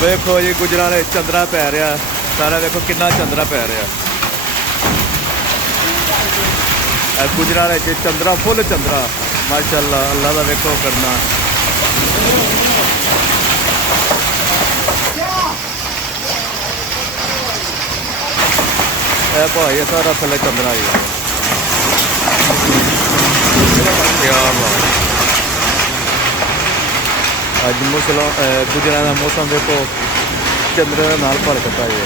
ਵੇਖੋ ਜੀ ਗੁਜਰਾਂ ਦੇ ਚੰਦਰਾ ਪੈ ਰਿਹਾ ਸਾਰਾ। ਵੇਖੋ ਕਿੰਨਾ ਚੰਦਰਾ ਪੈ ਰਿਹਾ। ਗੁਜਰਾਂ ਦੇ ਚੰਦਰਾ ਫੁੱਲ ਚੰਦਰਾ ਮਾਸ਼ਾਅੱਲਾ। ਅੱਲਾ ਦਾ ਵੇਖੋ ਕਰਨਾ। ਇਹ ਭਾਈ ਸਾਰਾ ਥੱਲੇ ਚੰਦਰਾ ਹੀ ਅੱਜ ਗੁਜਰਾਂ ਦਾ ਮੌਸਮ ਵੇਖੋ ਚੰਦਰੇ ਨਾਲ ਭਰ ਦਿੱਤਾ ਜੀ।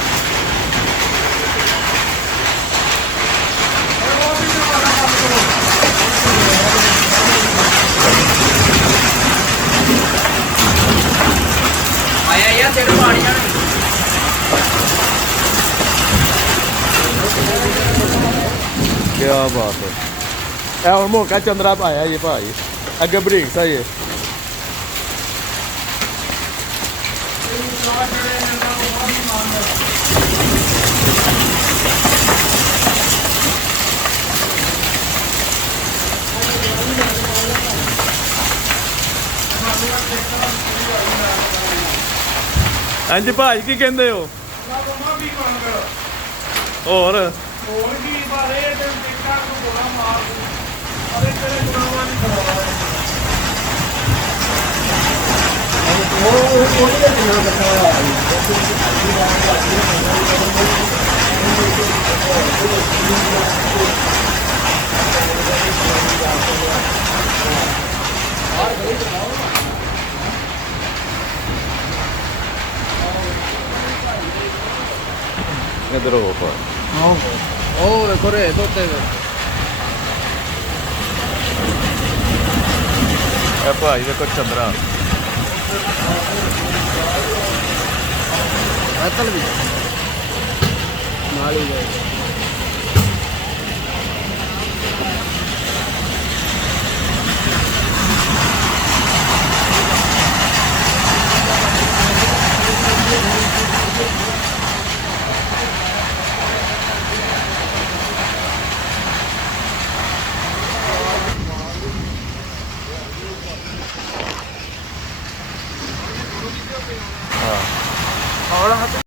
ਆਇਆ ਯਾਰ ਤੇਰੇ ਪਾਣੀ ਜਾਣਾ। ਕੀ ਬਾਤ ਹੈ। ਇਹ ਹੁਣ ਮੋਕਾ ਚੰਦਰਾ ਪਾਇਆ ਜੀ ਭਾਈ। ਅੱਗੇ ਬਰੀਕ ਸਾ ਜੀ। ਹਾਂਜੀ ਭਾਜੀ ਕੀ ਕਹਿੰਦੇ ਹੋ? ਹੋਰ ਕੀ ਬਾਰੇ ਤੇ ਦੇਖਾਂ ਨੂੰ ਬੋਲਾ ਮਾਰ ਦੂੰ। ਅਰੇ ਤੇਰੇ ਗੁਨਾਹਾਂ ਨਹੀਂ ਕਰਵਾ ਇਧਰ ਹੋ ਪਾ। ਉਹ ਵੇਖੋ ਰੇ ਤੋਤੇ ਇਹ ਭਾਈ ਵੇਖੋ ਚੰਦਰਾ। ਅਤਲ ਵੀ ਨਾਲ ਹੀ ਗਏ।